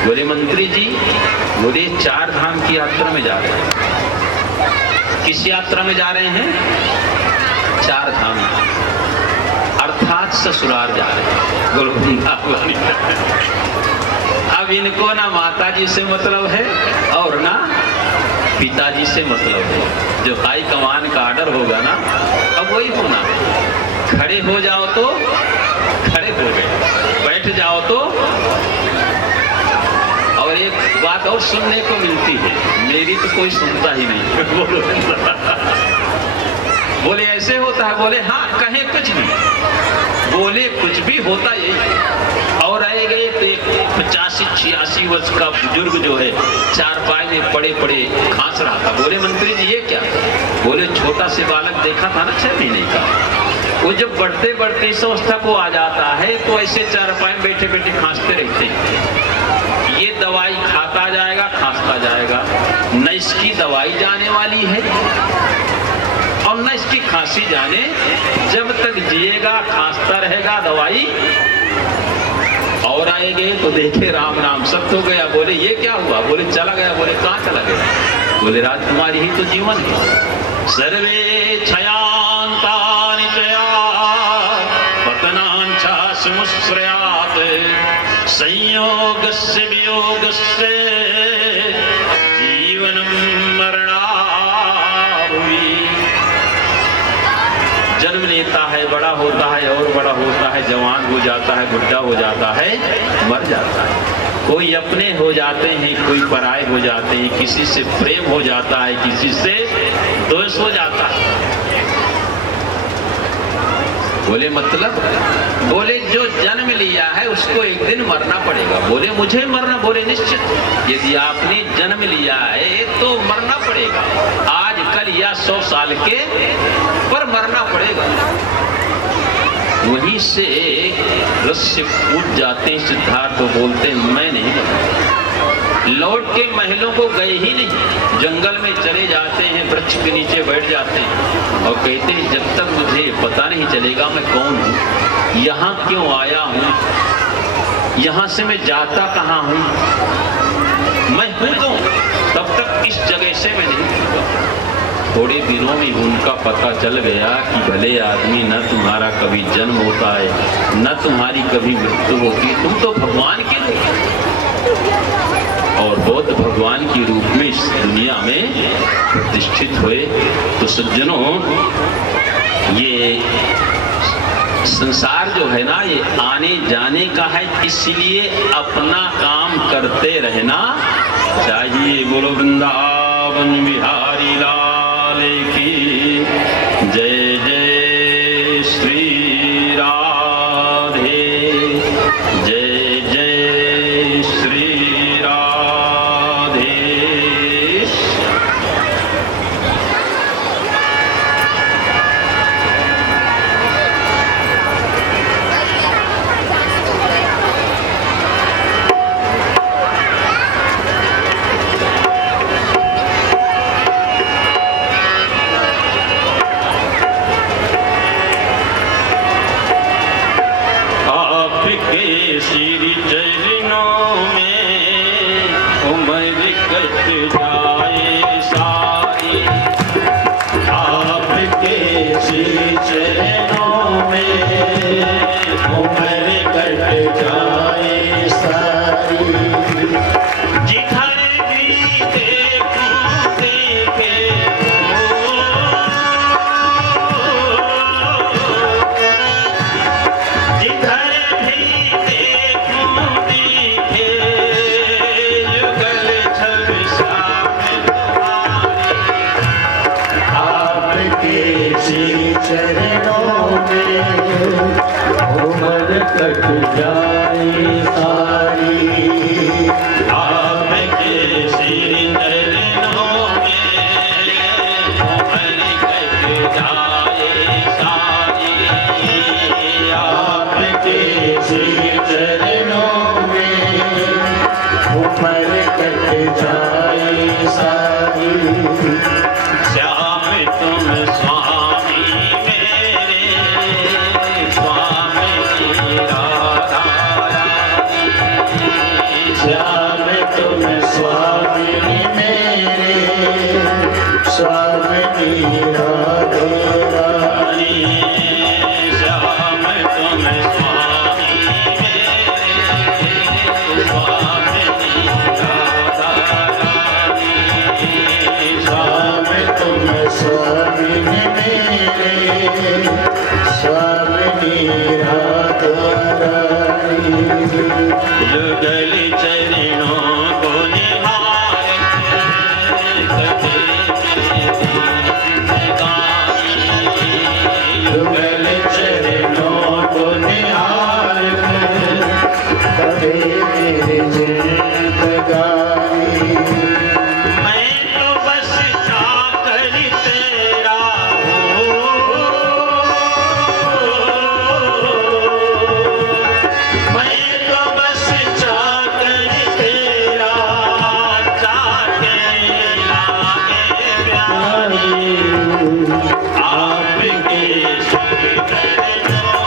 बोले मंत्री जी, बोले 4 धाम की यात्रा में जा रहे हैं। किस यात्रा में जा रहे हैं? 4 धाम, अर्थात ससुराल जा रहे हैं। बोलो वृंदावन। अब इनको ना माता जी से मतलब है और ना पिताजी से मतलब है। जो हाई कमान का आर्डर होगा ना, अब वही होना है। खड़े हो जाओ तो खड़े हो गए, बैठ जाओ तो। और एक बात और सुनने को मिलती है, मेरी तो कोई सुनता ही नहीं। बोले ऐसे होता है? बोले हाँ, कहें कुछ भी, बोले कुछ भी होता यही। और आए गए तो एक 85-86 वर्ष का बुजुर्ग जो है चारपाई में पड़े पड़े खांस रहा था। बोले मंत्री जी ये क्या? बोले छोटा से बालक देखा था ना 6 महीने का, वो जब बढ़ते बढ़ते इस अवस्था को आ जाता है तो ऐसे चारपाई में बैठे बैठे खांसते रहते हैं। ये दवाई खाता जाएगा, खांसता जाएगा, न इसकी दवाई जाने वाली है और न इसकी खांसी जाने। जब तक जिएगा खांसता रहेगा, दवाई। और आएंगे तो देखे राम राम सब तो गया। बोले ये क्या हुआ? बोले चला गया। बोले कहाँ चला गया? बोले राजकुमारी ही तो जीवन है। सर्वे क्षयांतानि चया पतनांचा समुश्रयात् संयोगस्य वियोगस्य जीवनं मरणाभुवि। जन्म लेता है, बड़ा होता है और बड़ा होता है, जवान हो जाता है, बुढ़ा हो जाता है, मर जाता है। कोई अपने हो जाते हैं, कोई पराये हो जाते हैं, किसी से प्रेम हो जाता है, किसी से द्वेष हो जाता है। बोले मतलब? बोले जो जन्म लिया है उसको एक दिन मरना पड़ेगा। बोले मुझे मरना? बोले निश्चित। यदि आपने जन्म लिया है तो मरना पड़ेगा, आज कल या 100 साल के, पर मरना पड़ेगा। वहीं से रस से कूद जाते हैं सिद्धार्थ, तो बोलते हैं मैं नहीं मरूंगा। लौट के महलों को गए ही नहीं, जंगल में चले जाते हैं, वृक्ष के नीचे बैठ जाते हैं और कहते हैं जब तक मुझे पता नहीं चलेगा मैं कौन हूँ, यहाँ क्यों आया हूँ, यहाँ से मैं जाता कहाँ हूँ, मैं हूँ कौन, तब तक इस जगह से मैं नहीं उठूंगा। थोड़े दिनों में उनका पता चल गया कि भले आदमी, न तुम्हारा कभी जन्म होता है न तुम्हारी कभी मृत्यु होती, तुम तो भगवान के रूप और बौद्ध भगवान के रूप में इस दुनिया में प्रतिष्ठित हुए। तो सज्जनों, ये संसार जो है ना, ये आने जाने का है, इसलिए अपना काम करते रहना चाहिए। बोलो वृंदावन बिहारी लाल की जय। जय श्री राधे, जय जय श्री राधे। श्री चरणों में उम्र कट जाए सारी, आपके श्री चरणों में उम्र कट जाए सारी। जिधर भी देखूं देखे जिधर चरणों में उम्र कट जाए सारी, आपके श्री चरणों में उम्र कट जाए सारी, आपके श्री चरणों में उम्र कट जाए सारी। श्याम तुम स्वामी श्याम स्वामिनी मेरे स्वामिनी राधे रानी श्याम तुम स्वामी मेरे स्वामिनी राधा रानी श्याम तुम स्वामिनी मेरे स्वामिनी राधा रानी युगल चरणों को निहार कटे मेरी जिंदगानी युगल चरणों को निहार कटे मेरी जिंदगानी मैं तो बस चाकर तेरा मैं तो बस चाकर तेरा चाके लागे प्यारी आपके श्री चरणों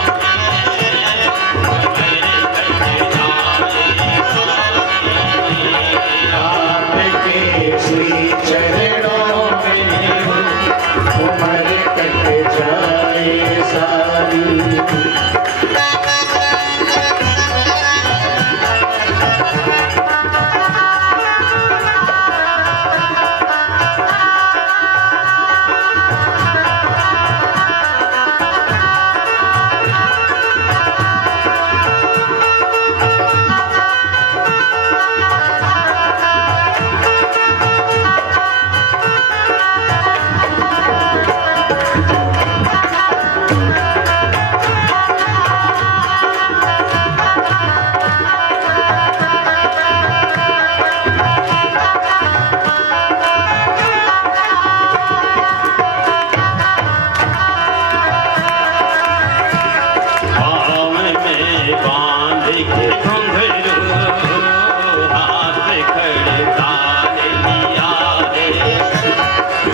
आपके श्री चरणों में उमर कट जाए सारी पाँव में बांध के घुंघरू हाथ खड़काल लिया रे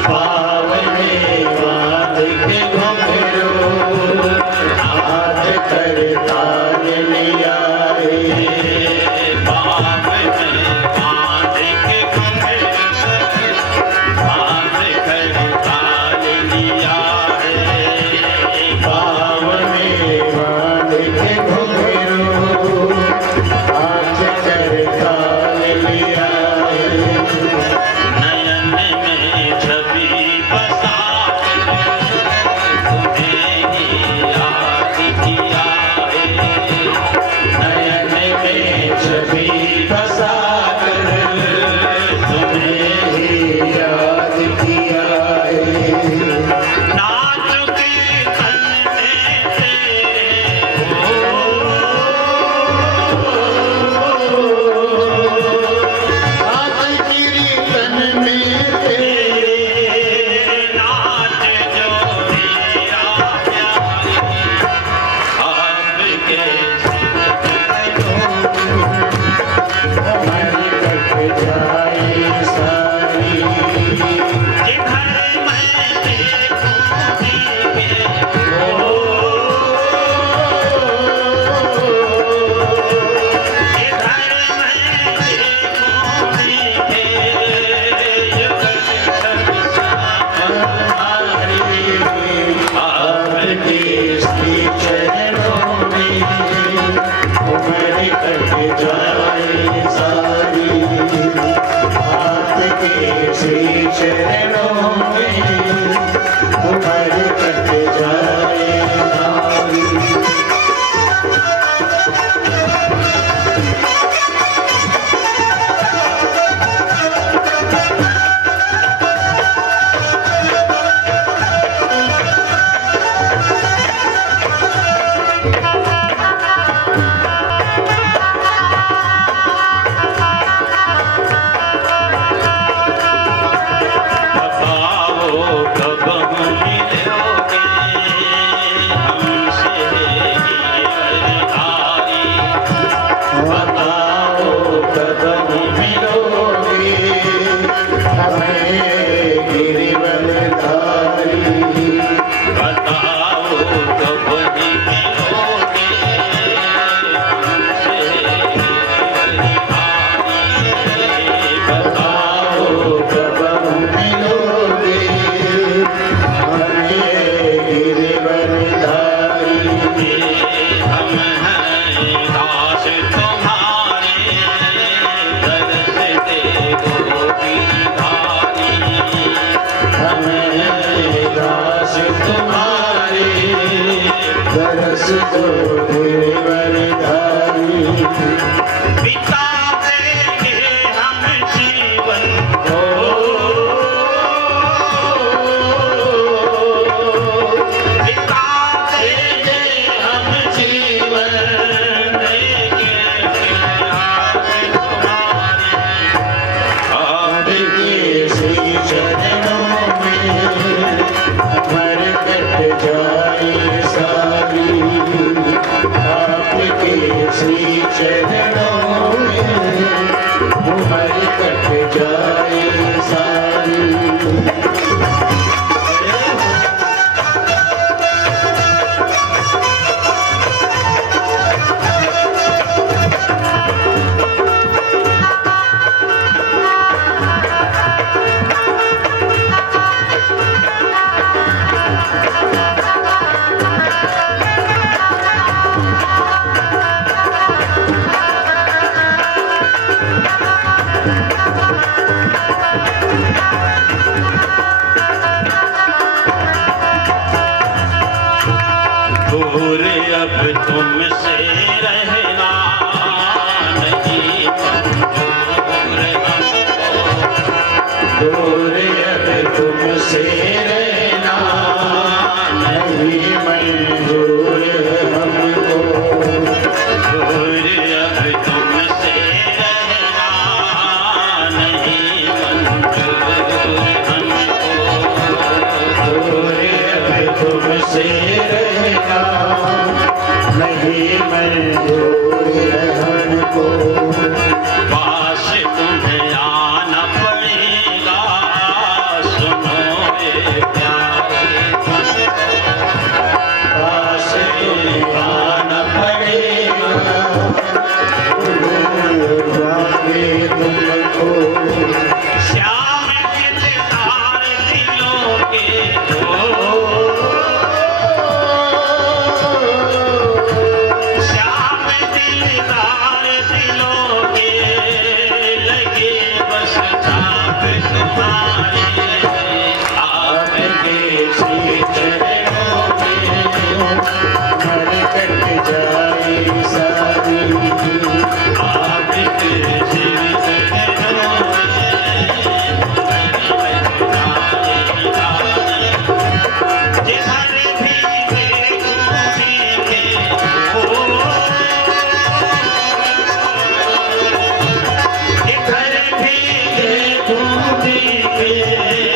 पाव में बांध के घुंघरू हाथ कर ताल लिया रे पाँव में बांध के घुंघरू हाथ खड़काल लिया रे पाव में बांध के घुंघरू हाथ कर ताल लिया रे नयन में छवि बसा तुम्हें ही याद किया है नयन में छवि बसा कर तुम्हें ही याद किया है नाच के तन में तेरे आज कीर्तन में तेरे नाच जो मेरा प्यारी आपके उमर कट जाए सारी जिधर मैं देखूं दीपे जिधर मैं देखूं दीपे युगल छवि आपके श्री चरणों में उमर कट जाए सारी आपके श्री चरणों में उमर कट जाए सारी बताओ कब मिलोगे जो वरधारी बिता देंगे हम जीवन को, बिता देंगे हम जीवन, देंगे हाथ तुम्हारे, आपके श्री चरणों में अमर कट जाए सारी, आपके श्री चरणों में उमर कट जाए सारी। दूर अब तुमसे रहना नहीं मंजूर हमको, दूर अब तुमसे रहना नहीं मंजूर हमको, दूर अब तुमसे रहना नहीं मंजूर हमको, दूर अब तुमसे रहना नहीं मंजूर हमको, पास तुम्हें आना पड़ेगा, सुनो ये प्यारे तुमको, पास तुम्हें आना पड़ेगा, पावे तुमको, श्याम के तार दिलों के हो, श्याम दिलदार दिलों के लगे बस छाप तुम्हारे, आपके श्री चरणों में अमर कट जाए सारी, आपके सिर चरणों में जिधर भी देखूं भीगे हो, जिधर भी देखूं भीगे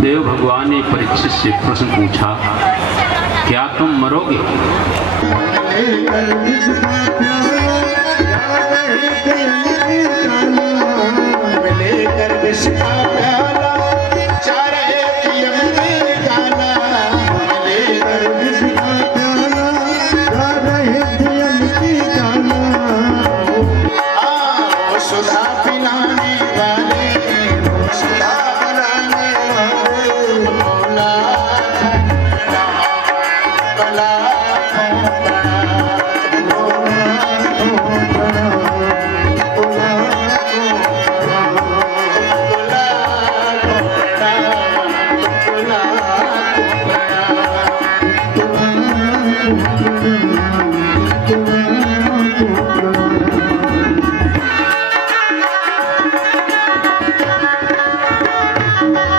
देव भगवान ने परीक्षित से प्रश्न पूछा, क्या तुम मरोगे? लेकर विष का प्याला चारे पियम ने गाना, लेकर विष का प्याला चारे पियम की गाना। वो सुधा पिलाने वाले, वो सुधा पिलाने वाले, मौला कला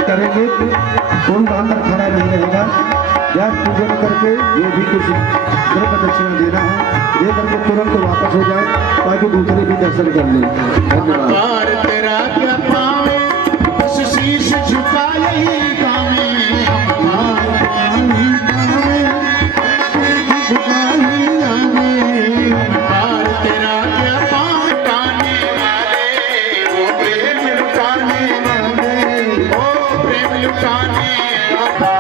करेंगे कौन वहां पर खड़ा नहीं रहेगा। व्यास पूजन करके जो भी कुछ द्रव्य दक्षिणा देना है दे करके तुरंत वापस हो जाए ताकि दूसरे भी दर्शन कर लें। धन्यवाद। पार तेरा क्या पावे, बस शीश झुका यही गावे। पार तेरा क्या पावे, टाने वाले वो प्रेम लुटाने वाले, वो प्रेम लुटाने वाला।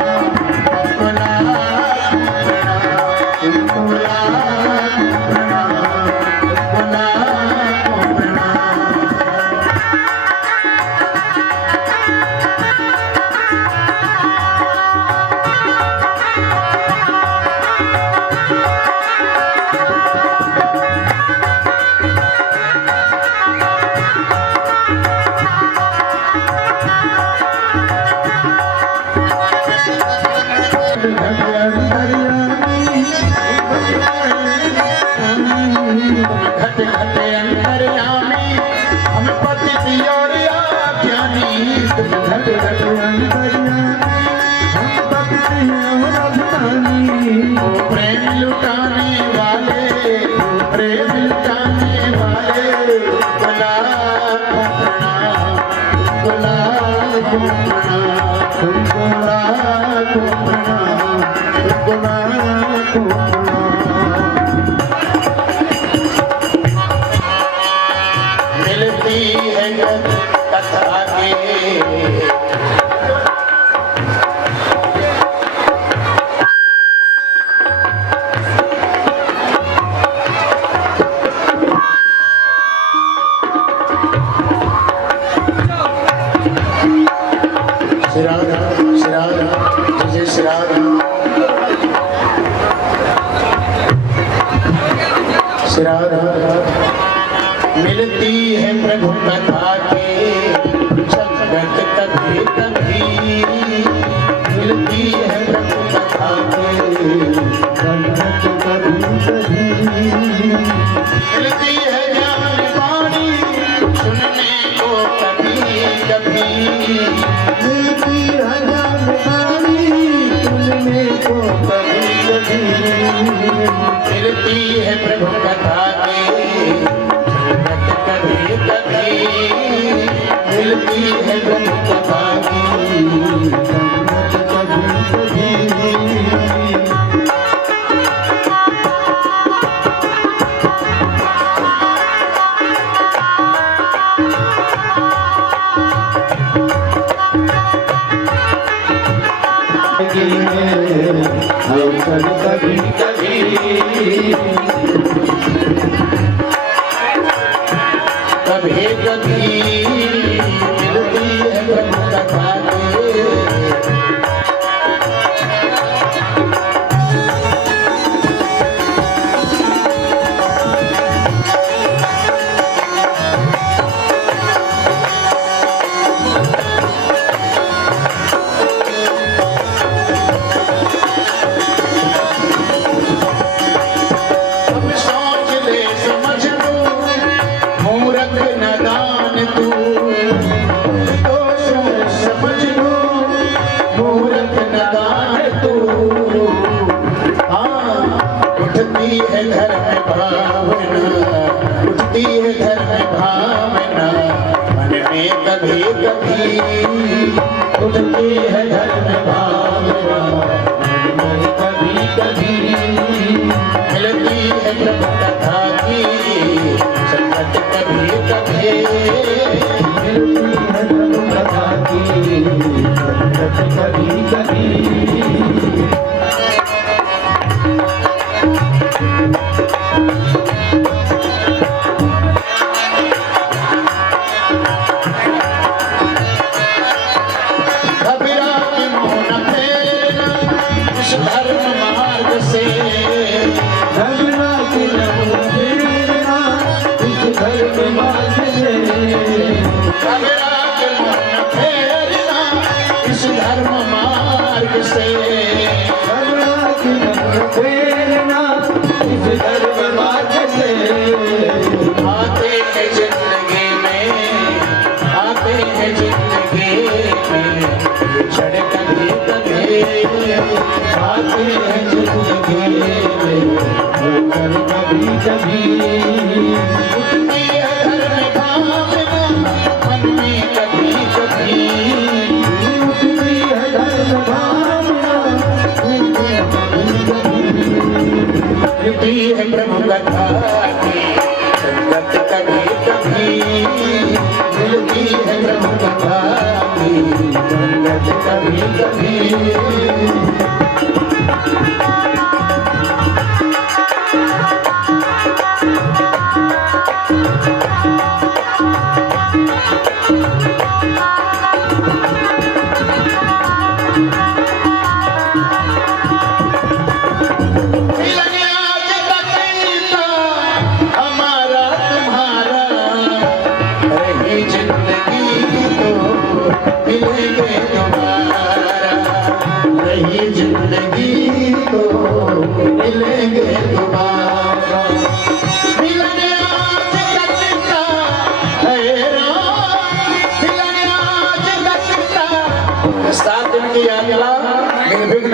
प्रेम लुटाने वाले, प्रेम लुटाने वाले, गुलाब को प्रणाम, गुलाब को प्रणाम, गुलाब को प्रणाम, गुलाब को प्रणाम। मिलती है कथा के मिलती है प्रभु कथा के संगत कभी कभी, मिलती है प्रभु कथा के संगत कभी कभी, मिलती है ज्ञान वाणी सुनने को कभी कभी, मिलती है ज्ञान वाणी सुनने को कभी कभी, मिलती है प्रभु कथा के कभी कभी, मिलती है प्रभु कथा की कभी कभी। कभी कभी कभी मिलती है प्रभु कथा के। है धर्म भावना, उठती है धर्म भावना मन में कभी कभी। उठती है धर्म भावना मन में कभी कभी, मिलती है प्रभु कथा की संगत कभी कभी, मिलती है प्रभु कथा की संगत कभी कभी। प्रभु कथा की संगत कभी कभी, मिलती है प्रभु कथा की संगत कभी कभी।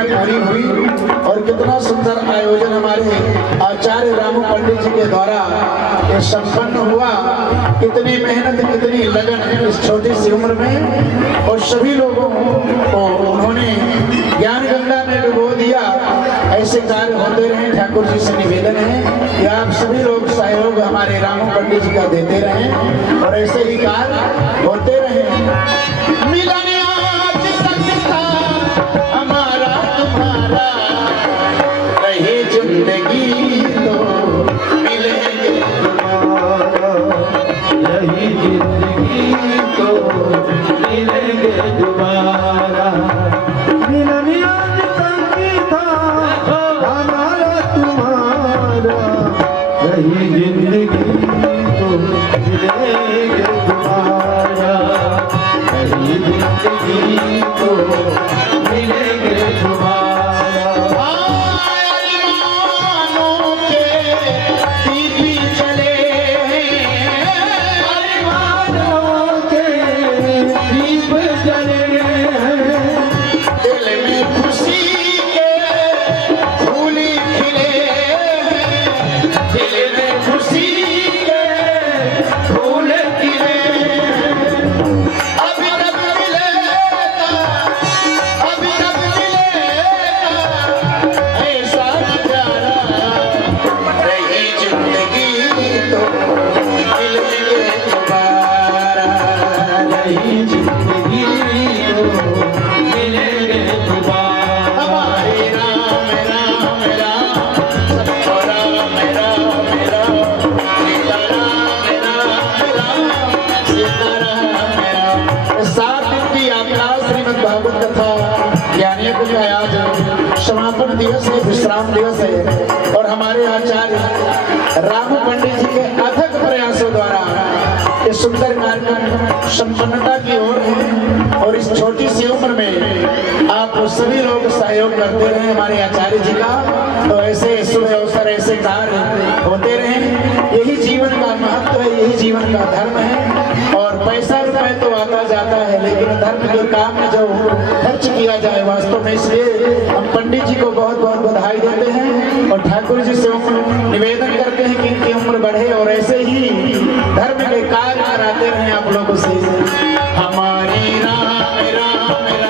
पूरी हुई और कितना सुंदर आयोजन हमारे आचार्य रामू पंडित जी के द्वारा ये संपन्न हुआ। कितनी मेहनत कितनी लगन इस छोटी सी उम्र में, और सभी लोगों को उन्होंने ज्ञान गंगा में डुबो दिया। ऐसे कार्य होते रहे। ठाकुर जी से निवेदन है कि आप सभी लोग सहयोग हमारे रामू पंडित जी का देते रहें और ऐसे ही कार्य होते रहे। रही जिंदगी तो मिलेंगे दोबारा, रही जिंदगी तो मिलेंगे दोबारा। मिलन आज तक था हमारा तुम्हारा, रही जिंदगी तो मिलेंगे दोबारा, रही जिंदगी तो मिलेंगे दोबारा। समापन दिवस है, विश्राम दिवस है और हमारे आचार्य रामू पंडित जी के अथक प्रयासों द्वारा इस सुंदर कार्यक्रम संपन्नता की ओर है। और इस छोटी सी उम्र में आप सभी लोग सहयोग करते रहे हमारे आचार्य जी का, तो ऐसे शुभ अवसर ऐसे कार्य होते रहे। यही जीवन का महत्व है, यही जीवन का धर्म है। और पैसा रुपए तो आता जाता है, लेकिन धर्म के काम में जो खर्च किया जाए वास्तव में, इसलिए हम पंडित जी को बहुत बहुत बधाई देते हैं और ठाकुर जी से निवेदन करते हैं कि इनकी उम्र बढ़े और ऐसे ही धर्म के कार्य कराते रहे आप लोगों से। हमारी राम राम राम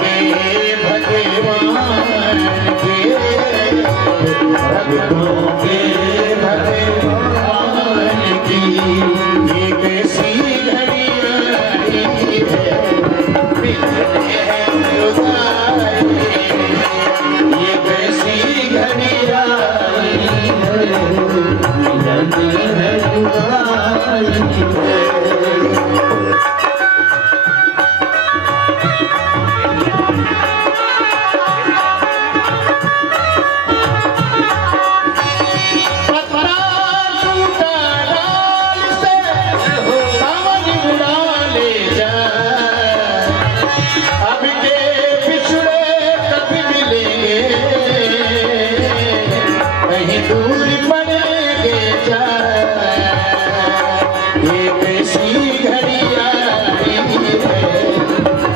के भगवान के भक्तों के भगवान की ये कैसी घड़ी आई है मिलने हैं जुदाई ये कैसी घड़ी आई है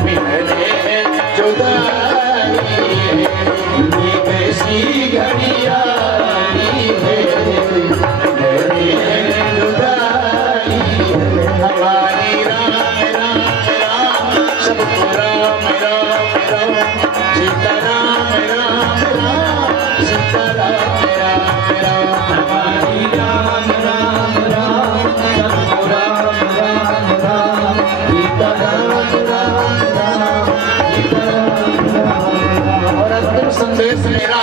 मिलने हैं जुदाई संदेश मेरा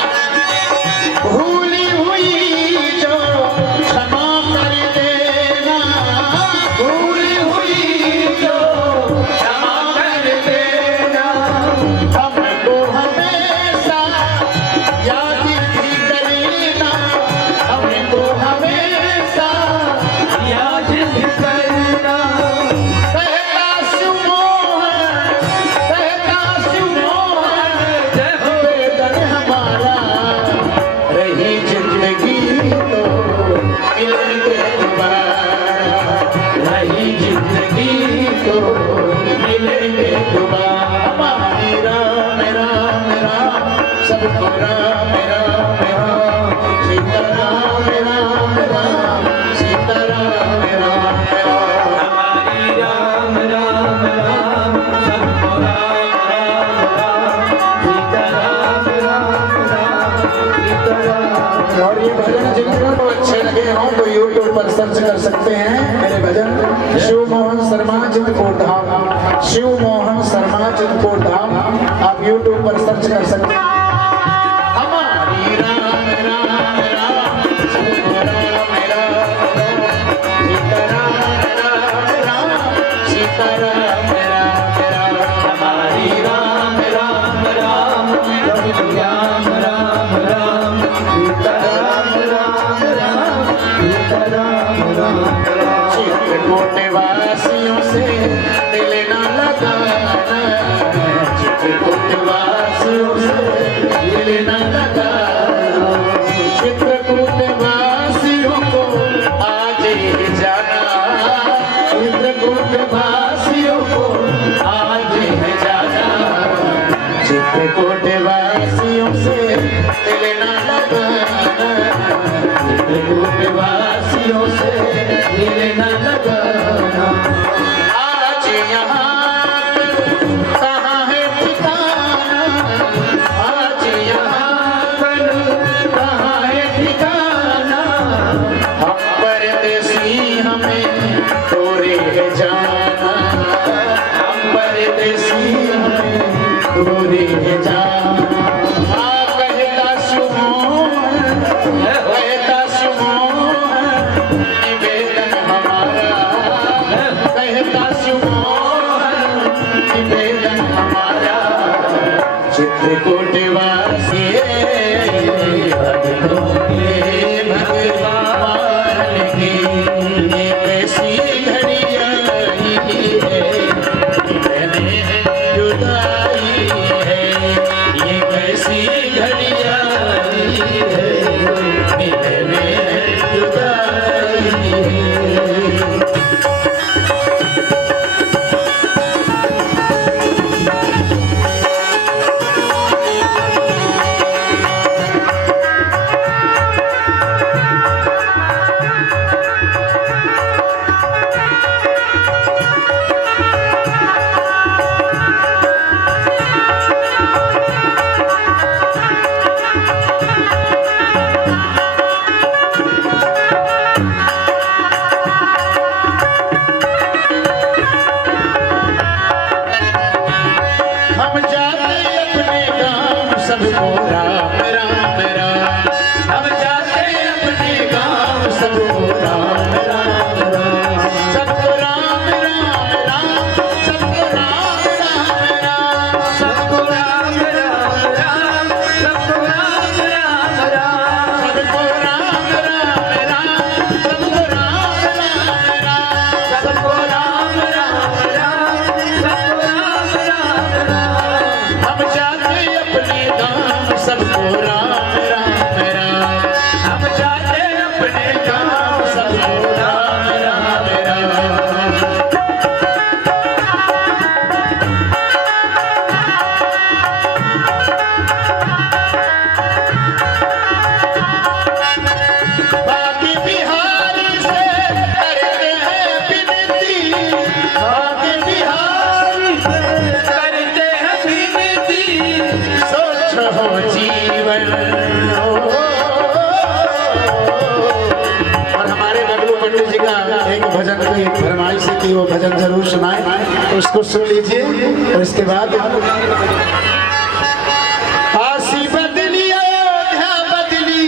भूली हुई जो क्षमा कर देना भूली हुई जो क्षमा कर देना हमको हमेशा याद भी करना हमको हमेशा याद भी करना कहता शिव मोहन वेदन हमारा रही जिंदगी तो मिलेंगे दोबारा रही जिंदगी तो मिलेंगे दोबारा हमारी राम राम राम सबको राम राम राम सीता राम राम राम सीता राम राम राम हमारी राम राम राम सबको राम राम राम सीता राम राम राम सीता राम। और ये भजन जिनको अच्छे लगे हों तो YouTube पर सर्च कर सकते हैं मेरे भजन शिव मोहन शर्मा चित्रकूट धाम शिव मोहन शर्मा चित्रकूट धाम आप YouTube पर सर्च कर सकते हैं। हमारी राम राम राम सबको राम राम राम सीता राम राम राम सीता राम राम राम हमारी राम राम राम सबको राम राम राम सीता राम राम राम सीता राम राम राम चित्रकूट वासियों से दिल न लगाना चित्रकूट वासियों से दिल न लगाना चित्रकूट वासियों को आज ही जाना चित्रकूट वासियों को आज ही जाना चित्रकूट वासियों से दिल न लगाना चित्रकूट वासियों से दिल न लगाना आज यहाँ कहाँ है ठिकाना आज यहाँ कहाँ है ठिकाना हम परदेसी हमें तोरे है जाना हम परदेसी हमें तोरे है जाना कहता शिव मोहन कहता शिव मोहन निवेदन हमारा कहता शिव मोहन निवेदन हमारा चित्रकूट वासी भक्तों के भगवान की ये कैसी घड़ी आई है मिलने हैं जुदाई है ये कैसी घड़ी आई है मिलने हैं जुदाई है। फरमाइश है कि वो भजन जरूर सुनाए, तो उसको सुन लीजिए। और इसके बाद आसी बदली अयोध्या बदली,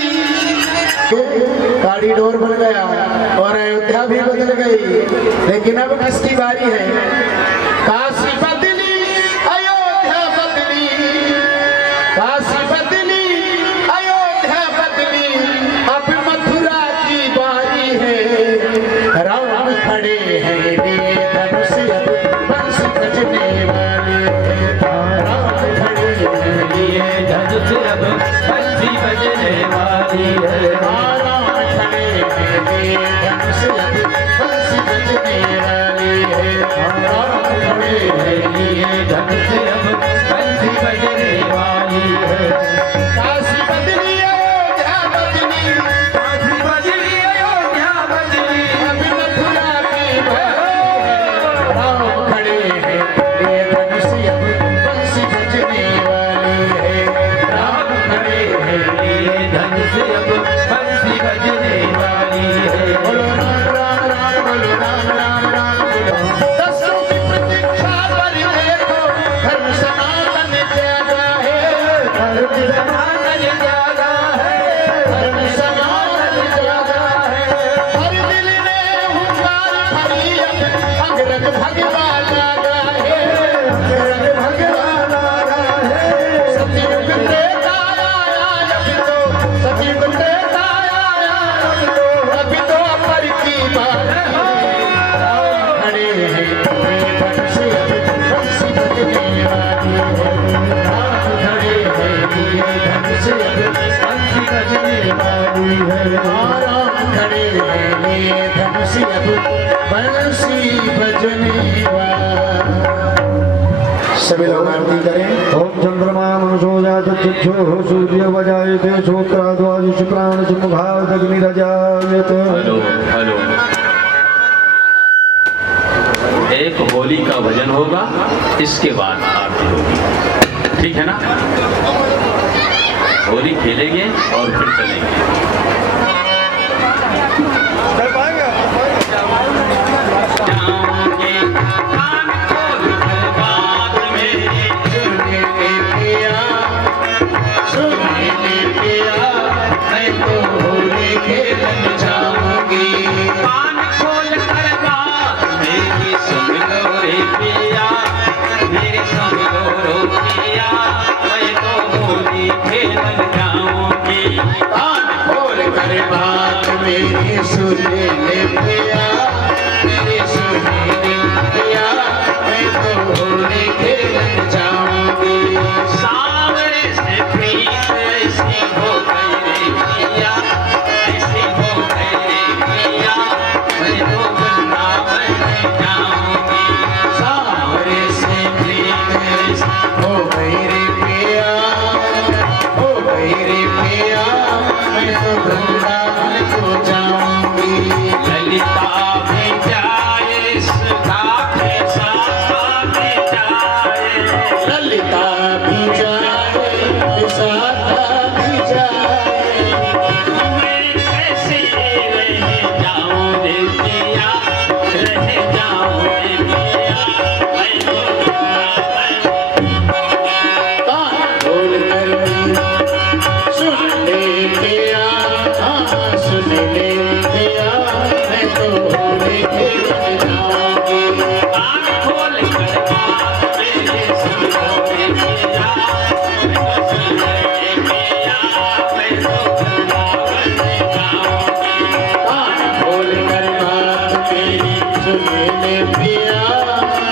कॉरिडोर बन गया और अयोध्या भी बदल गई, लेकिन अब किसकी बारी है? काशी बदली अयोध्या बदली, काशी बदली अयोध्या बदली, अब मथुरा की बारी है। राम खड़े हैं रे धनुष अब बंस बजने वाले, राम खड़े हैं रे धनुष अब बंसी बजने वाली है। राम खड़े हैं रे धनुष अब बंसी बजने वाली है। राम खड़े हैं रे धनुष अब बंसी बजने वाली है। काशी बदली अयोध्या बदली, काशी बदली अयोध्या बदली, अब मथुरा की बारी है। राम खड़े हैं रे धनुष अब बंसी बजने वाली है। राम खड़े हैं रे धनुष अब बंसी बजने वाली है। बोलो राम राम राम, बोलो राम राम राम, बोलो। दसों की प्रतीक्षा पर देखो, धर्म सनातन जागा है, धर्म सनातन जागा है, धर्म सनातन जागा है। हर दिल ने हुंकार भरी अब अंगरग भगवान लागा है, अंगरग भगवान लागा है। सतयुग त्रेता आया अब तो, सतयुग त्रेता आया अब तो, अभी तो अपर की बात है। राम खड़े हैं रे धनुष अब बंसी बजने वाली है। राम खड़े हैं रे धनुष अब बंसी बजने वाली है। राम खड़े हैं रे धनुष अब बंसी बजने वाली। सभी लोग आरती करें। ओम चंद्रमा मनसो जात चक्षुः सूर्य वजायते श्रोत्राद्वादिषु प्राणसमुखादग्निरजायते। हेलो हेलो, एक होली का भजन होगा, इसके बाद आरती होगी, ठीक है ना? होली खेलेंगे और फिर चलेंगे। जाऊंगे कान खोल कर बात मेरी, सुनने पिया, सुनने पिया, मैं तो होली खेलन जाऊंगी। कान खोल कर बात मेरी सुन लो रे पिया, मेरी सुन लो रो पिया, मैं तो होली खेलन जाऊंगी। कान खोल कर बात मेरी सुनने पिया, मेरी सुनने पिया, मैं तो होली खेलन जाऊंगी। सावरे से प्रीत ऐसी हो गई रे पिया, ऐसी हो गई रे पिया, मैं तो वृंदावन जाऊंगी। सावरे से प्रीत ऐसी हो गई रे पिया, हो गई रे पिया, मैं तो वृंदावन को जाऊंगी। ललिता भी जाए सुधा के साथ भी जाए, ललिता भी जाए, विशाखा भी जाए, मैं कैसे रह जाऊं रे पिया, रह जाऊं रे पिया, मैं तो वृंदावन। कान खोल कर सुन ले पिया, हाँ सुन ले पिया, मैं तो होली खेलन जाऊंगी। कान खोल कर बात मेरी सुन लो रे पिया, मैं तो सुन रे पिया, मैं तो वृंदावन जाऊंगी। कान खोल कर बात मेरी सुन ले पिया,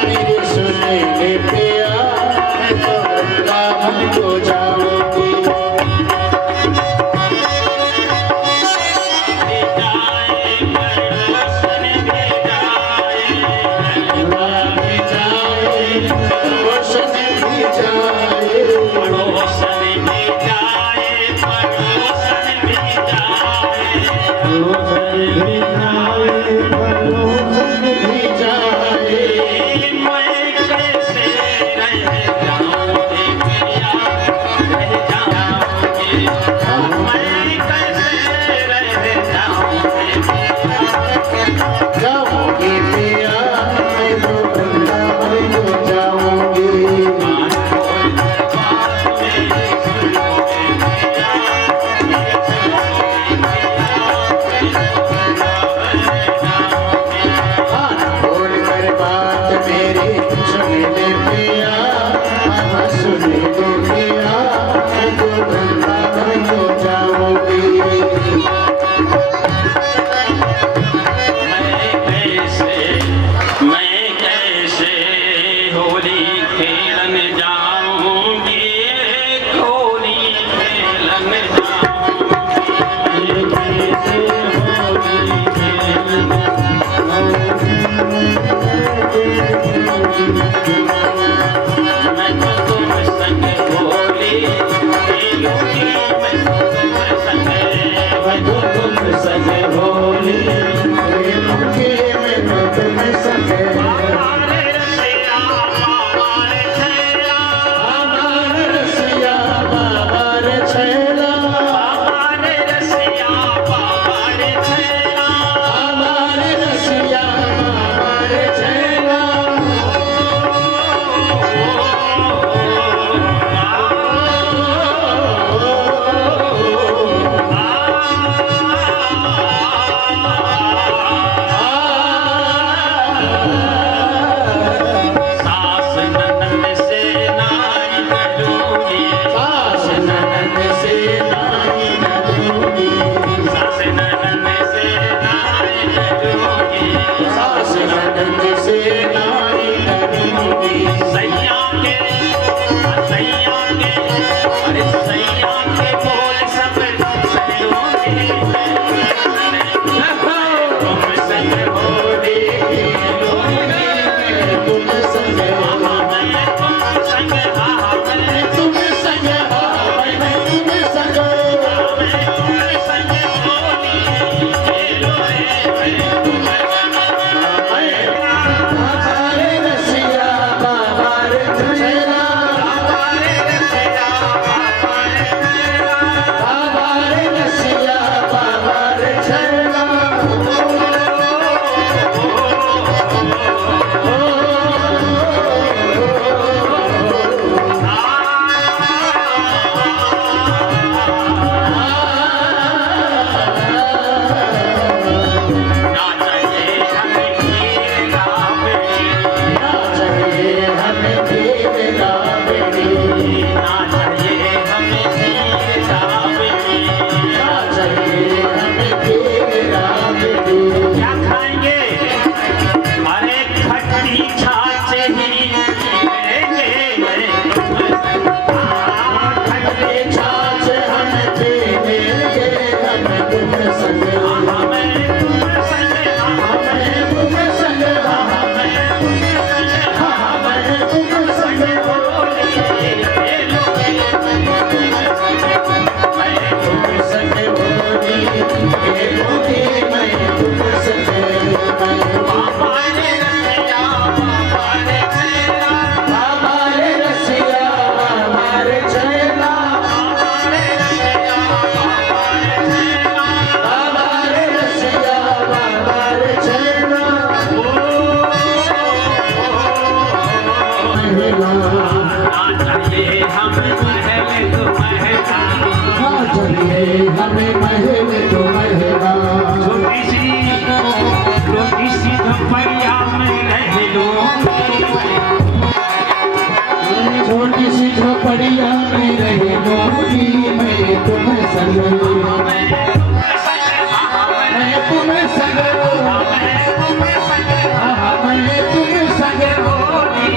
मेरी सुन ले पिया, मैं तो वृंदावन को जाऊंगी। जा ना चाहिए हमें तेरा बेटी, ना चाहिए हमें तेरा बेटी। क्या खाएंगे? अरे खट्टी छाछ ही लेंगे, खट्टी छाछ हम पीएंगे, हम तुम संग, हमें तुम संग, हमें तुम संग, हमें तुम संग होली खेलोगे, मैं तुम संग होली खेलोगे, मैं तुम संग, बाबा रे रसिया, बाबा रे चेला, बाबा रे रसिया बाबा रे चेला, बाबा रे रसिया, बाबा रे चेला, बाबा रे रसिया बाबा रे चेला। ना चाहिए हमें महल तो महला, ना चाहिए हमें महल तो महला, छोटी सी झोपड़िया में रह लो, छोटी सी झोपड़िया में रहे लोगी, मैं तुम संग, मैं तुम संग, मैं तुम संग होगी,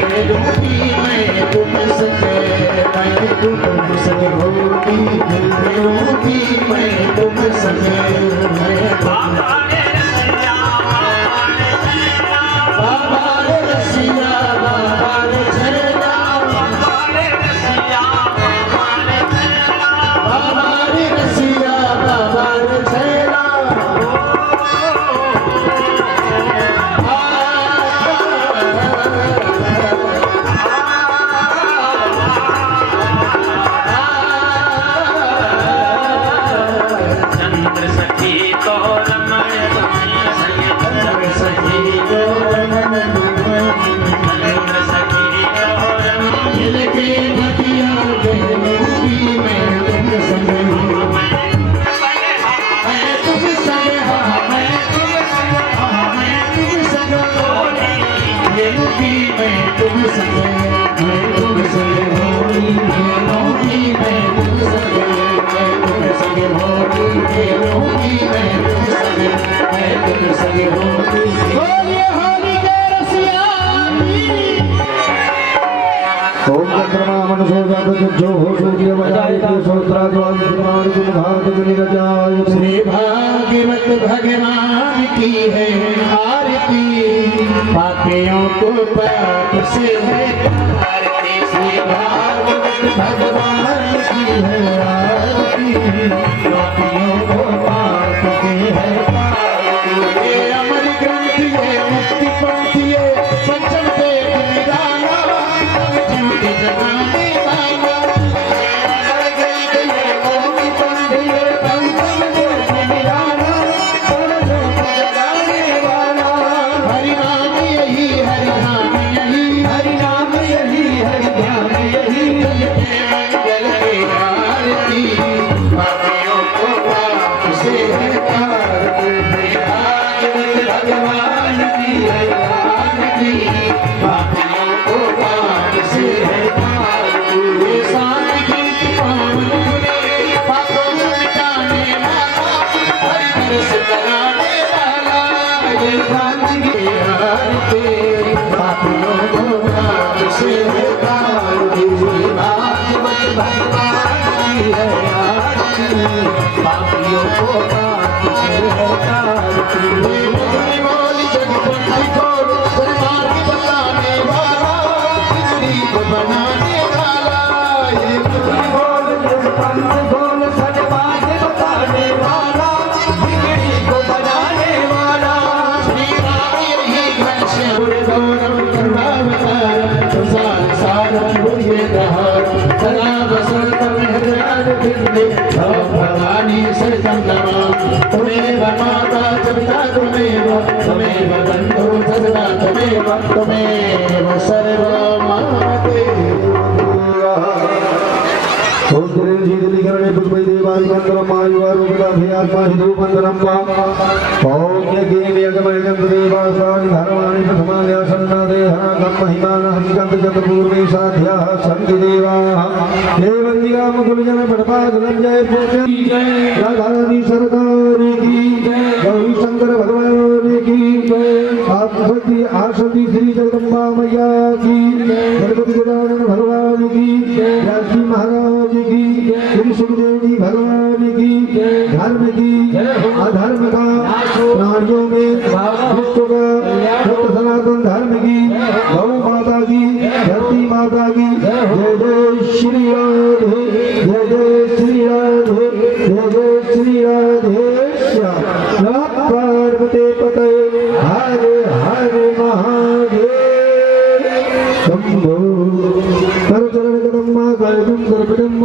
खेलूंगी मैं तुम संग, मैं तुम संग होगी, खेलूंगी मैं तुम संग, मैं बाबा रे रसिया, बाबा रे चेला, बाबा रे रसिया बाबा रे चेला, बाबा रे रसिया, बाबा रे चेला, बाबा रे रसिया बाबा रे चेला। चंद्र सखी तो रमण तुम्हें संग, चंद्र सखी तो रमण, चंद्र सखी तो रमण, के बतिया गहलोगी मैं तुम संग, मैं तुम संग, मैं तुम संग, मैं तुम संग होली खेलूंगी, मैं तुम संग, मैं तुम संग होली खेलूंगी, मैं तुम संग, मैं तुम संग होली खेलूंगी, मैं तुम संग, मैं तुम संग होली। होली होली के रसिया ओम चंद्रमा मनसो जात जो हो सूर्य बजाय के सोत्राद्वाद कुमार गुण घात निरजाय श्री भागवत भगवान की है आरती, पापियों को पाप से है आरती, श्री भागवत भगवान की है आरती, पापियों को पाप से है आरती। ये अमर ग्रंथ ये मुक्ति पंथ ये पंचम वेद निराला, झूठ जगाने वाला, अमर ग्रंथ ये मुक्ति पंथ ये पंचम वेद निराला, लोक जगाने वाला। हरि नाम यही, हरि नाम यही, हरि नाम यही, हरि ध्यान यही, मंगल की आरती, पापियों को पाप से है आरती, भागवत भगवान की है आरती, पापियों को पाप से है आरती। ये शांति गीत पावन गुणे, पापों को मिटाने वाला, हरि दर्श कराने वाला, ये शांति की आरती, पापियों को पाप से है आरती, भागवत भगवान की है आरती, पापियों को पाप से है आरती। मुरली बोली जगपति खोल, सन्मार्ग बताने वाला, बिगड़ी को बनाने वाला, ये मुरली बोल जगपति खोल, सन्मार्ग बताने वाला, बिगड़ी को बनाने वाला। श्री राम यही घनश्याम गौरव करुणावतार, संसार सारम भुजे दहार, सदा बसंत मेहरान बिंदे, भवानी सरितं नमामि। त्वमेव माता च पिता त्वमेव, त्वमेव बन्धुः च सदा त्वमेव, त्वमेव सर्वं मम देव। ओम देवाय मंत्रमायुवारुपदा भयात्माहिदुबंधनं वा पौण्यकेमयगमयगन्धदेवासानि धर्माणि प्रथमान्यासन्नादेहाकं महिमानः स्कन्दशतपूर्वे साध्याः सन्ति देवाः देवन्दिगामुकुलजन पटपादलं जय जय राधारानी सरकार की गौरी शंकर भगवान की आत्मशक्ति आशक्ति श्री जगदम्बा मैया की गणपति गजानन भगवान की व्यासी महाराज की श्री सुखदेव भगवान की धर्म की अधर्म का प्राणियों में विश्व का सत्य सनातन धर्म की गौ माता की धरती माता की जय जय श्री राधे जय जय श्री राधे जय जय श्री राधे श्याम पार्वती पते हरे हरे महादेव शंभो कर चरण कदम कर कर्पितम